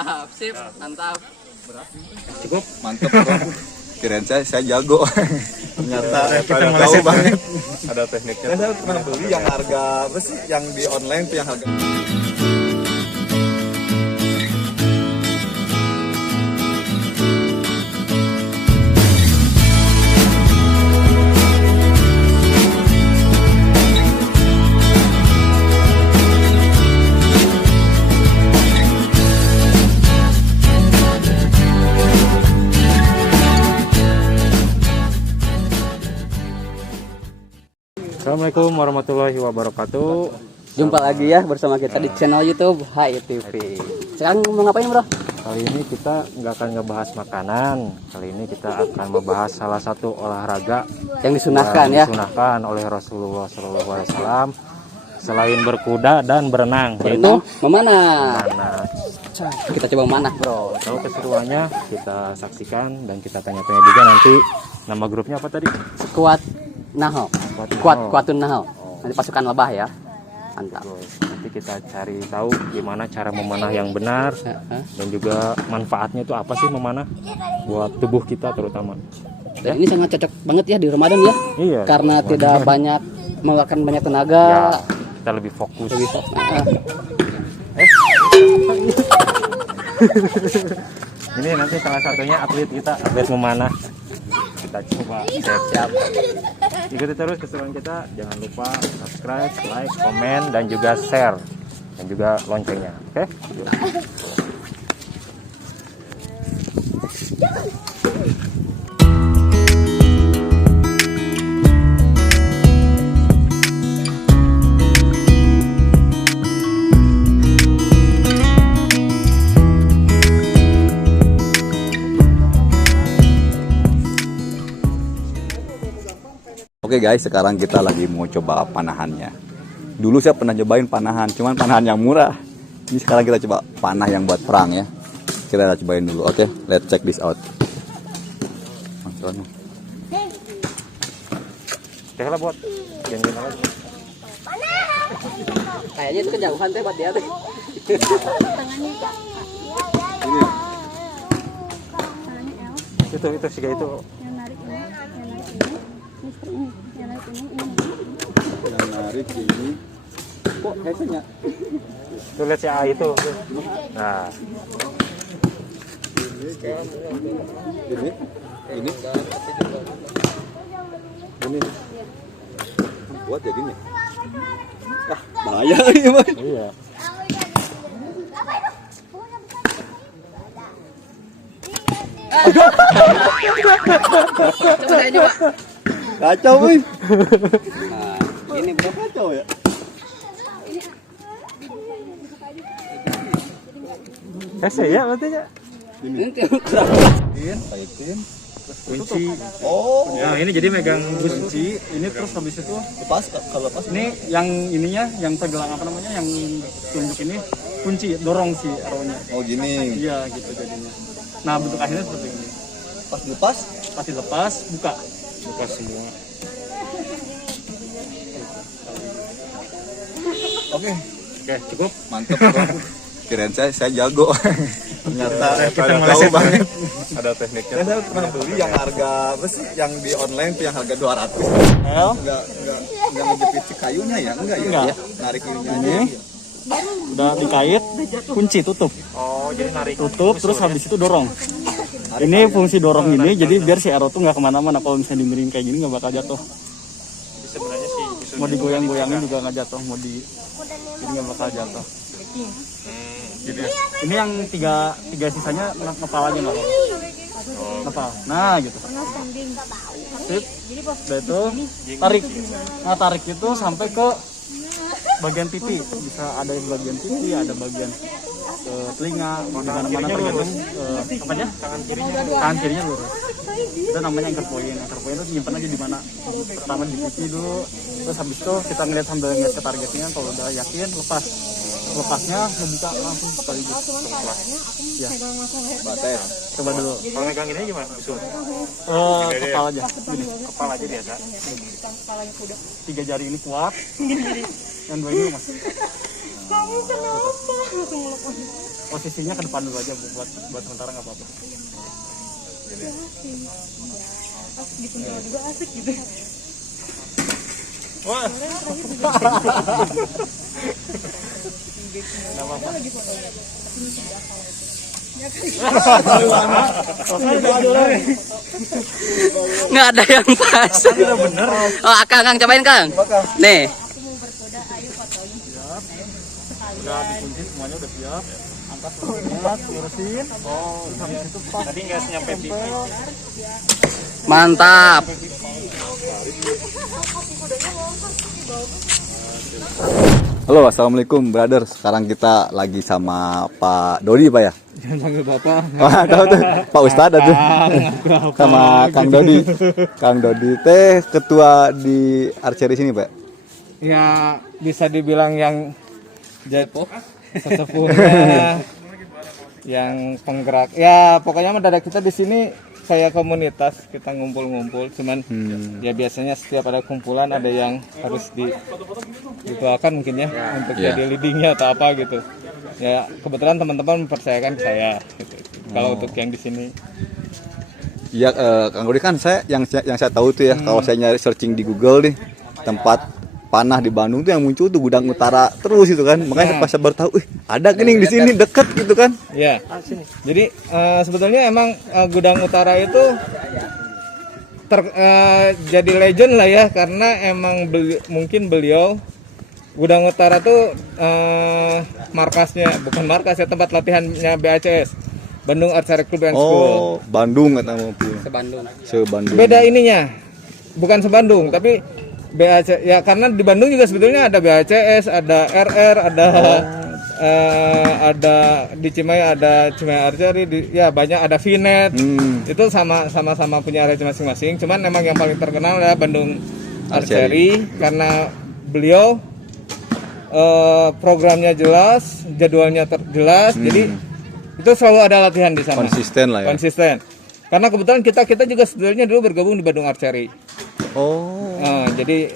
Siap, sip, mantap. Cukup, mantep bro. Kirain saya jago. Ternyata jauh banget. Ada tekniknya. Saya pernah beli yang harga apa sih? Yang di online tuh yang harga. Assalamualaikum warahmatullahi wabarakatuh. Jumpa lagi ya bersama kita di channel YouTube HI TV. Sekarang mau ngapain bro? Kali ini kita nggak akan ngebahas makanan. Kali ini kita akan membahas salah satu olahraga Yang disunahkan ya. disunahkan oleh Rasulullah SAW selain berkuda dan berenang, Itu yaitu memanah. memanah. Kita coba memanah bro. Tahu keseruannya kita saksikan dan kita tanya-tanya juga nanti. Nama grupnya apa tadi? Kuat naho. Kuatun naho. Nanti pasukan lebah ya. Mantap. Nanti kita cari tahu gimana cara memanah yang benar dan juga manfaatnya itu apa sih memanah buat tubuh kita terutama. Dan ini sangat cocok banget ya di Ramadan ya. Iya. Karena tidak banyak mengeluarkan banyak tenaga. Ya, kita lebih fokus. Ini nanti salah satunya atlet kita, atlet memanah. Kita coba siap. Ikuti terus keseruan kita. Jangan lupa subscribe, like, komen, dan juga share, dan juga loncengnya. Oke? Oke guys, sekarang kita lagi mau coba panahannya. Dulu saya pernah cobain panahan, cuman panahan yang murah. Ini sekarang kita coba panah yang buat perang ya. Kita cobain dulu, oke? Let's check this out. Oke lah buat. Jangan lagi. Kayaknya itu kejauhan teh buat dia teh. Itu sih itu. Yang narik ini. Kok kayaknya? Tuh lihat si A itu. Nah, ini buat ya gini. Ah, bahaya ini mah. iya. Coba saya coba. Kacau wih. Nah, ini berapa kacau ya? Ya berarti ya. Kaitin. Kunci. Oh, Nah, ini jadi megang Kunci ini terus habis itu lepas kalau lepas ini yang ininya yang pegelang apa namanya yang tunjuk ini kunci dorong si arrownya. oh gini. Iya gitu jadinya. Nah bentuk akhirnya seperti ini. Pas lepas, Pasti lepas buka. Buka semua. oke. Oke, cukup. Mantep bro. Kirain saya jago. Ternyata Kita jauh meleset banget. Ada tekniknya. Saya pernah beli yang harga apa sih? Yang di online tuh yang harga 200. Enggak ngejepit si kayunya ya? Enggak ya? Enggak. Narik ininya Ini aja. udah dikait, kunci tutup. Oh, jadi narik. Tutup terus habis itu dorong. Ini fungsi dorong ini jadi biar si arrow tuh nggak kemana-mana. Kalau misalnya dimiring kayak gini nggak bakal jatuh. Sebenarnya sih Mau digoyang-goyangin juga nggak jatuh. Ini nggak bakal jatuh. Ini yang tiga sisanya ngepal aja nggak apa-apa. Ngepal. Nah gitu. Sip. Udah itu tarik. Nah tarik itu sampai ke bagian pipi. Bisa ada yang bagian pipi, ada bagian telinga, mana-mana tergantung apanya? Tangan kirinya lurus. Itu namanya anchor point. Anchor point itu nyimpan aja di mana? Pertama di pipi dulu. Terus habis itu kita ngeliat sambil ngeliat ke targetnya. Kalau udah yakin lepas. Lepasnya ngebuka langsung sekaligus. Ya. Batas. Coba dulu. Kalau megang ini gimana? Usul. Kepala aja. Gini. Kepala aja biasa. 3 jari ini kuat. Yang 2 ini masih. Kamu kenapa? Langsung ngeluk. Posisinya ke depan dulu aja Bu, buat sementara nggak apa-apa. Asik dikunci juga asik gitu. Wah. Nggak ada yang pas. Oh, Kang, cobain Kang. Nih. Udah dikunci semuanya udah siap. Angkat lihat, lurusin. Oh, sampai situ pas. Tadi nggak nyampe pipi. Mantap. Halo, assalamualaikum brother. Sekarang kita lagi sama Pak Dodi, Pak ya. Jangan panggil bapak. Wah, tahu tuh Pak Ustadz tuh. Sama Kang Dodi. Kang Dodi teh ketua di archery sini, Pak. Ya bisa dibilang yang sesepuhnya, yang penggerak. Ya pokoknya mendadak kita di sini kayak komunitas, kita ngumpul-ngumpul. Cuman ya biasanya setiap ada kumpulan ada yang harus dituakan mungkin ya untuk jadi leadingnya atau apa gitu. Ya kebetulan teman-teman mempercayakan ke saya. Gitu. Kalau untuk yang di sini. Iya, Kang Dodi kan yang saya tahu tuh ya, kalau saya nyari searching di Google nih tempat panah di Bandung tuh yang muncul tuh Gudang Utara terus itu kan. Makanya pas saya baru tahu, ada gening di sini deket gitu kan. Ya. Jadi sebetulnya emang Gudang Utara itu jadi legend lah ya, karena emang mungkin beliau Gudang Utara tuh bukan markas ya, tempat latihannya BACS, Bandung Archery Club and School. Oh, Bandung kata mau Sebandung. Beda ininya, bukan sebandung, tapi BAC ya, karena di Bandung juga sebetulnya ada BACS, ada RR, ada di Cimahi ada Cimahi Archery, ya banyak, ada Vinet. Itu sama-sama punya area masing-masing. Cuman memang yang paling terkenal ya Bandung Archery karena beliau programnya jelas, jadwalnya jelas. Jadi itu selalu ada latihan di sana. Konsisten lah ya. Konsisten. Karena kebetulan kita juga sebetulnya dulu bergabung di Bandung Archery. Oh. Jadi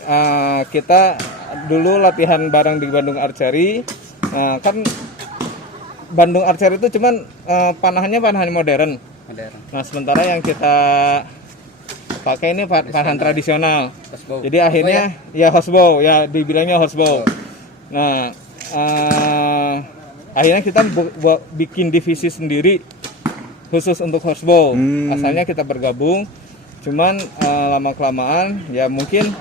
kita dulu latihan bareng di Bandung Archery. Kan Bandung Archery itu cuman panahan modern. Nah sementara yang kita pakai ini panahan tradisional. Jadi akhirnya ya horsebow, ya dibilangnya horsebow. Nah akhirnya kita bikin divisi sendiri khusus untuk horsebow. Asalnya kita bergabung. Cuman lama kelamaan ya mungkin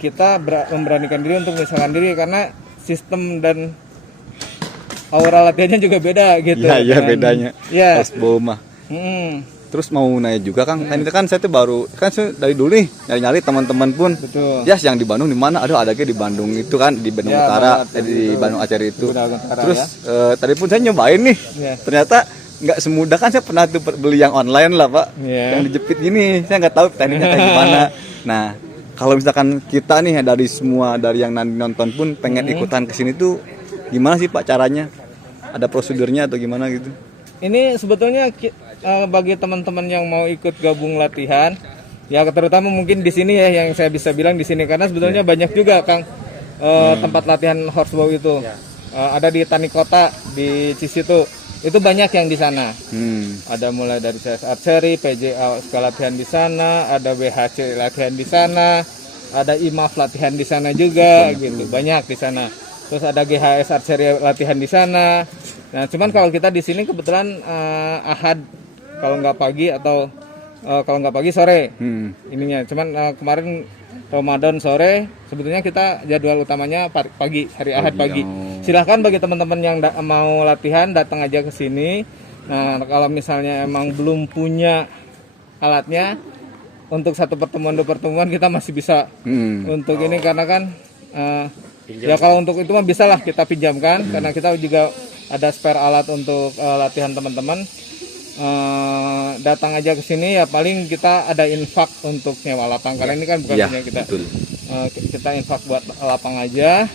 kita memberanikan diri untuk misalkan diri karena sistem dan aura latihannya juga beda gitu. Iya bedanya. Ya. Horsebow mah. Terus mau nanya juga Kang, kan saya tuh baru dari dulu nih nyari-nyari teman-teman pun. Betul. Ya yang di Bandung di mana? Aduh ada di Bandung itu kan di Bandung Ya, Utara, di Bandung Archery itu. Terus tadi pun saya nyobain nih. Ya. Ternyata nggak semudah kan, saya pernah tuh beli yang online lah Pak, yang dijepit gini, saya nggak tahu tekniknya kayak gimana. Nah kalau misalkan kita nih dari yang nonton pun pengen ikutan kesini tuh gimana sih Pak caranya? Ada prosedurnya atau gimana gitu? Ini sebetulnya bagi teman-teman yang mau ikut gabung latihan, ya terutama mungkin di sini ya yang saya bisa bilang di sini, karena sebetulnya banyak juga Kang tempat latihan horsebow itu. Ada di Tani Kota, di Cisitu. Itu banyak yang di sana. Ada mulai dari CS Archery, PJA latihan di sana, ada BHC latihan di sana, ada IMAF latihan di sana juga, gitu. Banyak di sana. Terus ada GHS Archery latihan di sana. Nah, cuman kalau kita di sini kebetulan Ahad, kalau nggak pagi atau kalau nggak pagi sore ininya. Cuman kemarin Ramadan sore, sebetulnya kita jadwal utamanya pagi, hari Ahad pagi. Silahkan bagi teman-teman yang mau latihan datang aja ke sini. Nah, kalau misalnya emang belum punya alatnya, untuk satu pertemuan dua pertemuan kita masih bisa untuk ini, karena kan ya kalau untuk itu mah bisa lah kita pinjamkan, karena kita juga ada spare alat untuk latihan teman-teman. Datang aja ke sini, ya paling kita ada infak untuk nyewa lapang, karena ini kan bukan punya kita. Kita infak buat lapang aja.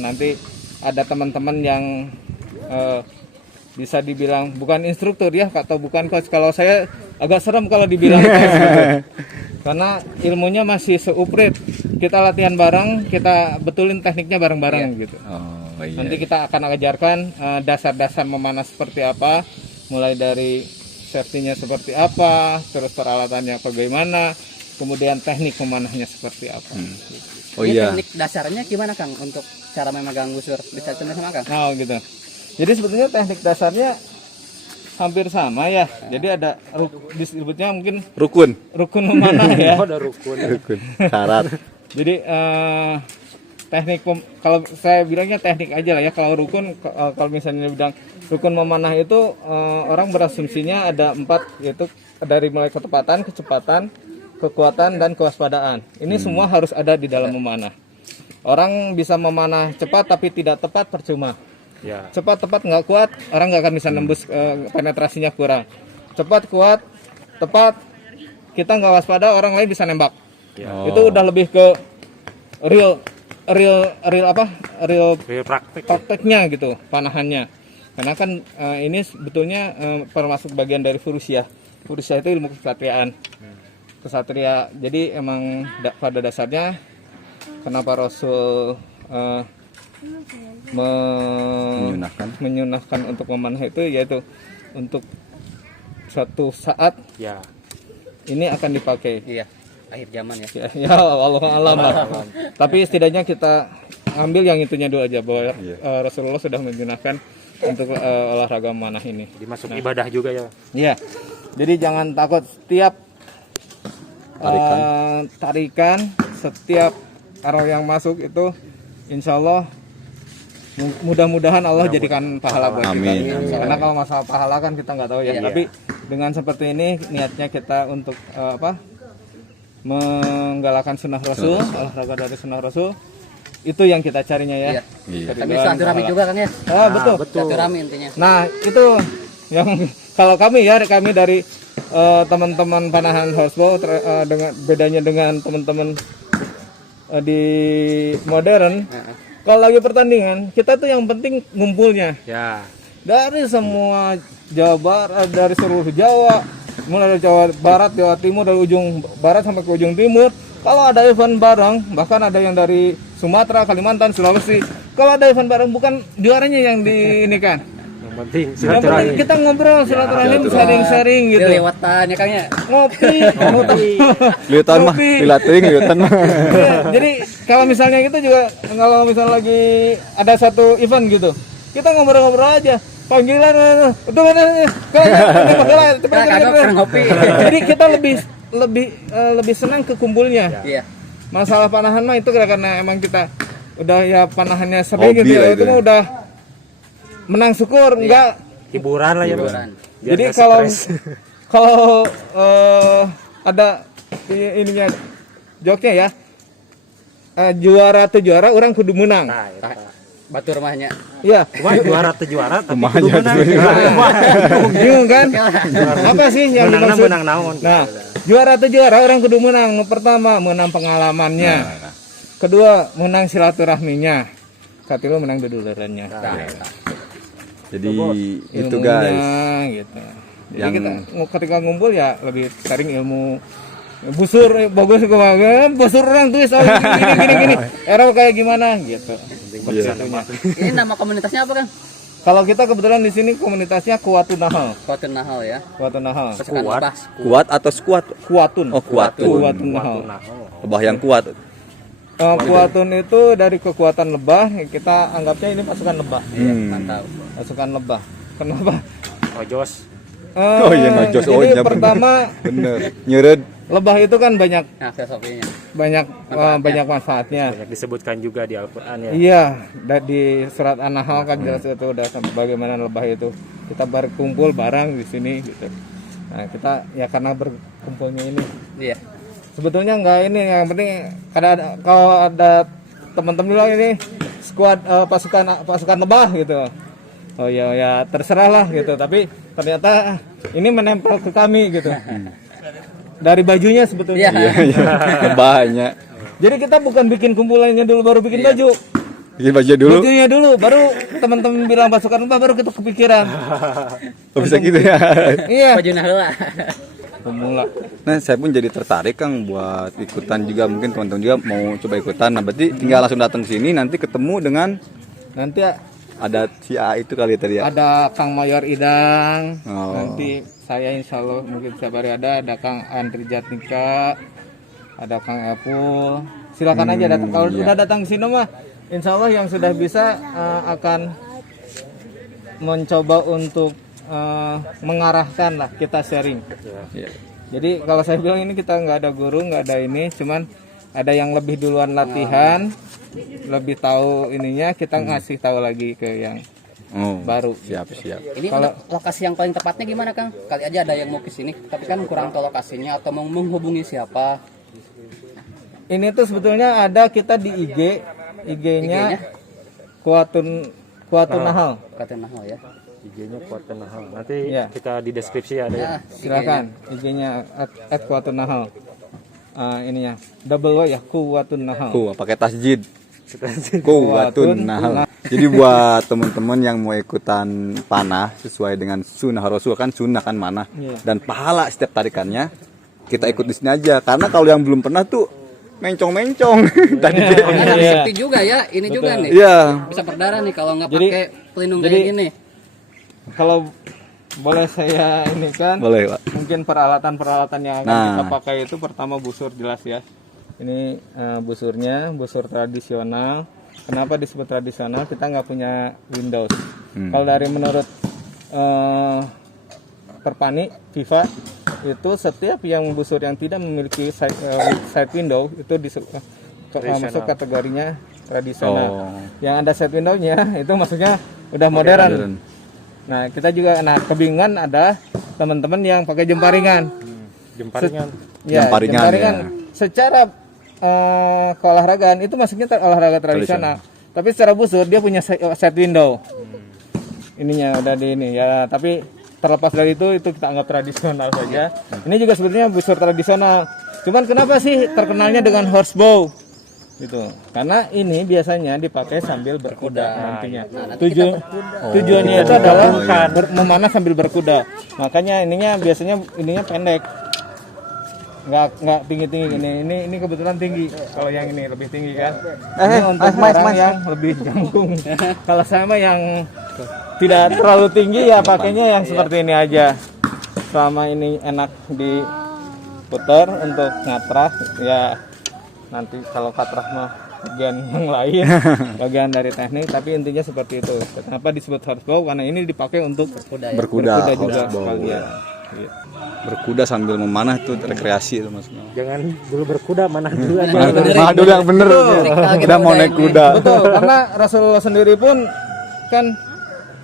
Nanti ada teman-teman yang bisa dibilang bukan instruktur ya, atau bukan coach. Kalau saya agak serem kalau dibilang coach gitu. Karena ilmunya masih seuprit. kita latihan bareng, kita betulin tekniknya bareng-bareng gitu. Oh iya. Nanti kita akan ajarkan dasar-dasar memanah seperti apa, mulai dari safety-nya seperti apa, terus peralatannya bagaimana, kemudian teknik memanahnya seperti apa. Oh Ini iya. teknik dasarnya gimana Kang untuk cara memegang busur? Bisa contoh sama Kang? Nah gitu. Jadi sebetulnya teknik dasarnya hampir sama ya. Jadi ada disebutnya mungkin Rukun. rukun memanah ya. Rukun. Syarat. Jadi teknik kalau saya bilangnya teknik aja lah ya. Kalau rukun kalau misalnya bilang rukun memanah itu orang berasumsinya ada 4, yaitu dari mulai ketepatan, kecepatan, kekuatan, dan kewaspadaan. Ini semua harus ada di dalam memanah. Orang bisa memanah cepat tapi tidak tepat percuma. Ya. Cepat tepat nggak kuat, orang nggak akan bisa nembus, penetrasinya kurang. Cepat kuat tepat, kita nggak waspada, orang lain bisa nembak. Ya. Itu udah lebih ke real apa? Real Kayak praktek. prakteknya gitu, panahannya. Karena kan ini sebetulnya termasuk bagian dari Furusya. Furusya itu ilmu kesatriaan. Kesatria. Jadi emang pada dasarnya kenapa Rasul menyunahkan untuk memanah itu, yaitu untuk suatu saat Ya. ini akan dipakai. Iya, akhir zaman ya. Ya Allah alam lah. Tapi setidaknya kita ambil yang itunya dulu aja, bahwa Rasulullah sudah menyunahkan untuk olahraga memanah ini. Dimasuk ibadah juga ya. Iya. Jadi jangan takut, setiap tarikan, setiap arrow yang masuk itu insya Allah mudah-mudahan Allah jadikan pahala buat Amin. kita. Karena kalau masalah pahala kan kita nggak tahu ya. Tapi dengan seperti ini niatnya kita untuk menggalakkan sunnah Rasul, olahraga dari sunnah Rasul, itu yang kita carinya ya. Iya. Tapi silaturahmi juga Kang ya. Betul. Silaturahmi intinya. Nah itu yang kalau kami dari teman-teman panahan horseball dengan bedanya dengan teman-teman di modern. Kalau lagi pertandingan kita tuh yang penting ngumpulnya Ya. dari semua Jawa Barat, dari seluruh Jawa, mulai dari Jawa Barat, Jawa Timur, dari ujung barat sampai ke ujung timur. Kalau ada event bareng, bahkan ada yang dari Sumatera, Kalimantan, Sulawesi. Kalau ada event bareng, bukan juaranya yang di ini kan. Yang penting Yang penting silaturahmi. kita ngobrol, silaturahim, sharing-sharing gitu. Lewatan ya Kang ya. Ngopi. Liutan mah, Kopi. dilatih liutan mah. Iya, jadi kalau misalnya gitu juga, kalau misalnya lagi ada satu event gitu, kita ngobrol-ngobrol aja. Panggilan, itu mana? Kagak ngopi. Jadi kita lebih senang ke kumpulnya. Iya. Masalah panahan mah itu karena emang kita udah ya panahannya sering Hobi gitu lah ya. itu Itu mah udah menang syukur, enggak. Hiburan lah ya. Bang. Hiburan. Biar Jadi nggak kalau stres. kalau ada ininya joknya ya, juara tuh juara, orang kudu menang. Nah, ya. Batu rumahnya. Iya. Cuma juara tuh juara tapi Rumahnya kudu menang. tuh. Bingung kan? Apa sih yang Menang dimaksud? menang naon. Nah, juara tuh juara, orang kudu menang. Pertama, menang pengalamannya. Nah. Kedua, menang silaturahminya. Katilu menang dudularannya. Jadi itu guys. Gitu. Jadi Yang- kita ketika ngumpul ya lebih sharing ilmu. Busur bagus kemarin, busur orang tulis gini. Error kayak gimana gitu. Iya. Ini nama komunitasnya apa Kang? Kalau kita kebetulan di sini komunitasnya Kuatun Nahal. Kuatun Nahal ya. Kuatun Nahal. Pasukan Kuat. lebah. Kuat atau squat? Kuatun. Oh, kuatun. Kuatun Nahal. Lebah yang kuat. Kuatun itu dari kekuatan lebah, kita anggapnya ini pasukan lebah. Mantap. Pasukan lebah. Kenapa? Ojos. Oh iya, ngojos. Oh, Jadi iya, pertama Bener. Nyeret. lebah itu kan banyak Nah, filosofinya. banyak manfaatnya. Banyak disebutkan juga di Al-Qur'an ya. Iya, di surat An-Nahl kan jelas itu udah bagaimana lebah itu. Kita berkumpul bareng di sini gitu. Nah, kita ya karena berkumpulnya ini. Iya. Sebetulnya enggak ini, yang penting kalau ada teman-teman bilang ini squad pasukan lebah gitu. Oh ya terserah lah gitu, tapi ternyata ini menempel ke kami gitu. Dari bajunya sebetulnya. Iya. Lebahnya. Jadi kita bukan bikin kumpulannya dulu baru bikin baju. Bikin baju dulu. Bajunya dulu, baru teman-teman bilang pasukan lebah, baru kita kepikiran. Oh, bisa gitu ya. Iya. Baju Nahla. pemula. Nah, saya pun jadi tertarik Kang buat ikutan juga, mungkin teman-teman juga mau coba ikutan. Nah, berarti tinggal langsung datang ke sini, nanti ketemu dengan Nanti ada si A itu kali tadi ya. ada Kang Mayor Idang, Oh. nanti saya insya Allah mungkin setiap hari ada Kang Andri Jatnika, ada Kang Epul. Silakan aja datang. Kalau iya. udah datang ke sini mah, insya Allah yang sudah bisa akan mencoba untuk mengarahkan lah, kita sharing. Iya. Jadi kalau saya bilang ini kita nggak ada guru, nggak ada ini, cuman ada yang lebih duluan latihan, lebih tahu ininya, kita ngasih tahu lagi ke yang Oh, baru. siap. Ini untuk lokasi yang paling tepatnya gimana Kang? Kali aja ada yang mau ke sini, tapi kan kurang tahu lokasinya atau mau menghubungi siapa? Ini tuh sebetulnya ada kita di IG-nya Kuatun Nahal. Kata Nahal ya. IG-nya Kuatun Nahal. Nanti Ya. kita di deskripsi ada ya. Silakan IG-nya @Kuatun Nahal. Ininya double W ya, Kuatun Nahal. Pakai tasjid. Kuwatun Nahal. Jadi buat teman-teman yang mau ikutan panah sesuai dengan sunnah Rasul, kan sunnah kan mana, Iya. dan pahala setiap tarikannya, kita ikut di sini aja. Karena kalau yang belum pernah tuh mencong-mencong tadi. Ada Iya. safety juga ya, ini juga nih. Iya. Bisa berdarah nih kalau nggak Jadi- pakai pelindung jadi- kayak gini. Kalau boleh saya ini kan, Boleh, Pak. mungkin peralatan yang akan Nah. kita pakai itu pertama busur, jelas ya. Ini busurnya, busur tradisional. Kenapa disebut tradisional? Kita nggak punya Windows. Kalau dari menurut Perpani FIFA itu setiap yang busur yang tidak memiliki side window itu masuk kategorinya tradisional. Oh. Yang ada side window-nya itu maksudnya udah modern. Nah, kita juga kebingungan ada teman-teman yang pakai jemparingan. Jemparingan. Ya, Jemparingan, jemparingan secara keolahragaan itu masuknya olahraga tradisional. Tapi secara busur dia punya side window. Ininya udah di ini ya, tapi terlepas dari itu kita anggap tradisional saja. Ini juga sebenarnya busur tradisional. Cuman kenapa sih terkenalnya dengan horsebow? Gitu. Karena ini biasanya dipakai sambil berkuda nantinya. Tujuannya itu adalah memanah sambil berkuda. Makanya biasanya ininya pendek. Nggak tinggi ini kebetulan tinggi. Kalau yang ini lebih tinggi kan. Ini untuk orang yang lebih jangkung. Kalau saya mah yang tidak terlalu tinggi ya pakainya yang seperti ini aja. Selama ini enak diputar untuk ngatrah ya, nanti kalau katrah mah bagian yang lain, bagian dari teknik, tapi intinya seperti itu. Kenapa disebut horsebow? Karena ini dipakai untuk Berkuda, juga horsebow. sekalian. Berkuda sambil memanah itu rekreasi itu maksudnya. Jangan dulu berkuda, mana dulu aja. Manah dulu yang bener. Udah mau naik kuda. Betul, karena Rasulullah sendiri pun kan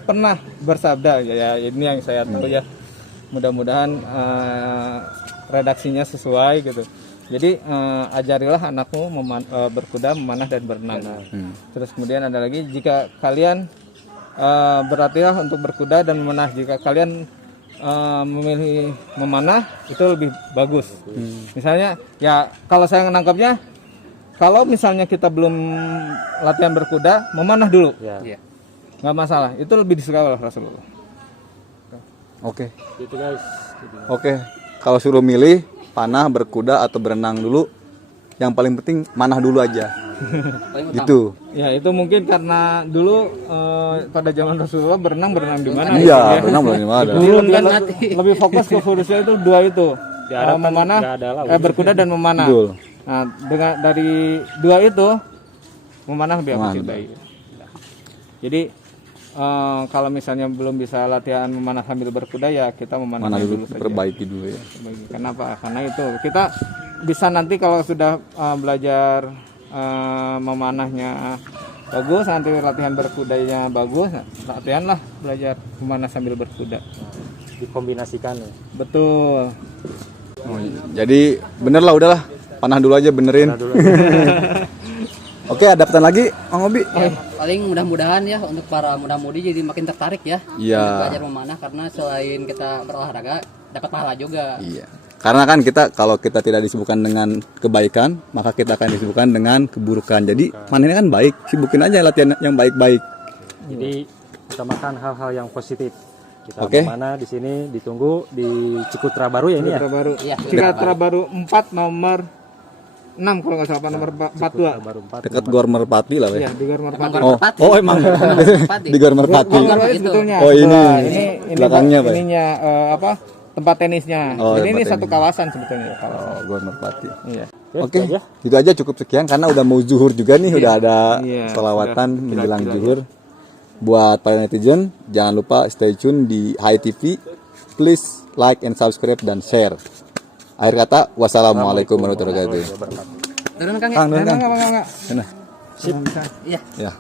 pernah bersabda ya, ini yang saya tahu ya. Mudah-mudahan redaksinya sesuai gitu. Jadi ajarilah anakmu berkuda, memanah dan berenang. Terus kemudian ada lagi, jika kalian berlatihlah untuk berkuda dan memanah. Jika kalian memilih memanah itu lebih bagus. Misalnya ya kalau saya menangkapnya, kalau misalnya kita belum latihan berkuda, memanah dulu. Ya. Nggak masalah, itu lebih disukai oleh Rasulullah. Oke. Gitu guys. Oke. Kalau suruh milih panah, berkuda atau berenang dulu, yang paling penting manah dulu aja. Gitu. Ya itu mungkin karena dulu pada zaman Rasulullah berenang di mana? Iya, berenang belum ada. Dulu lebih fokus ke fokusnya itu dua itu, Di Arab kan memanah, nggak ada laut. berkuda dan memanah. Betul. Nah dengan dari dua itu memanah lebih aku Memanah. cintai. Jadi kalau misalnya belum bisa latihan memanah sambil berkuda ya kita memanah Mana dulu, saja. perbaiki dulu ya. Kenapa? Karena itu kita bisa nanti kalau sudah belajar memanahnya bagus, nanti latihan berkudanya bagus, latihanlah belajar memanah sambil berkuda. Dikombinasikan ya. Betul. Oh, jadi bener lah, udahlah panah dulu aja benerin. Oke, ada pertanyaan lagi, Mang Obi? Ya, paling mudah-mudahan ya untuk para muda-mudi jadi makin tertarik ya. Iya. Untuk belajar memanah, karena selain kita berolahraga dapat pahala juga. Iya. Karena kan kalau kita tidak disibukkan dengan kebaikan, maka kita akan disibukkan dengan keburukan. Jadi mana ini kan baik, sibukin aja latihan yang baik-baik. Jadi utamakan hal-hal yang positif. Kita Oke. mau mana di sini ditunggu di Cikutra Baru ya ini ya. Cikutra Baru. Iya. Cikutra Baru 4 nomor 6 kalau nggak salah, apa nomor 42. Baru 4. Dekat Gor Merpati lah, Weh. Iya, di Gor Merpati. Gor Oh, Merpati. oh emang Merpati. di Gor Merpati. Gor Merpati Gitu. sebetulnya. Oh, ini. Nah, ini Belakangnya, Pak. ininya apa? Tempat tenisnya. Oh, Jadi ini tempat satu tenis. kawasan sebetulnya. Oh, Gor Merpati. Iya. Oke, itu aja cukup sekian karena udah mau zuhur juga nih, udah ada Iya, selawatan udah menjelang kira-kira zuhur. Buat para netizen, jangan lupa stay tune di Hai TV. Please like and subscribe dan share. Akhir kata, wassalamualaikum warahmatullahi wabarakatuh. Turun Kang ya? Kang, turun, Kang. Enggak. Sana. Iya. Ya.